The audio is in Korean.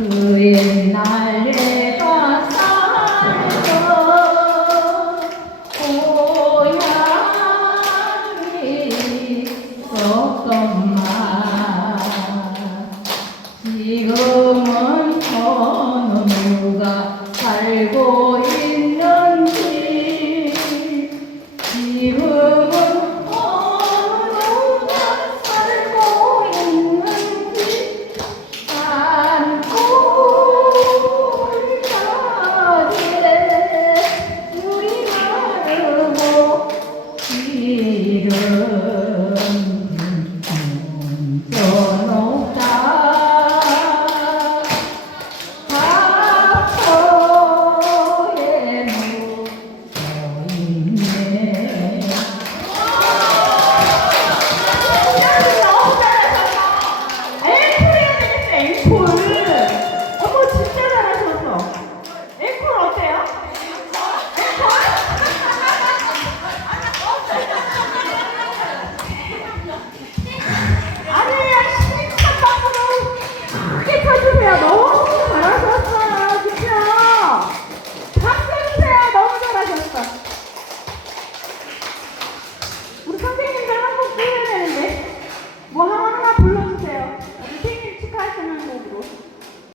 그의 날에 가서 없던만 지금은 어느 누가 살고 있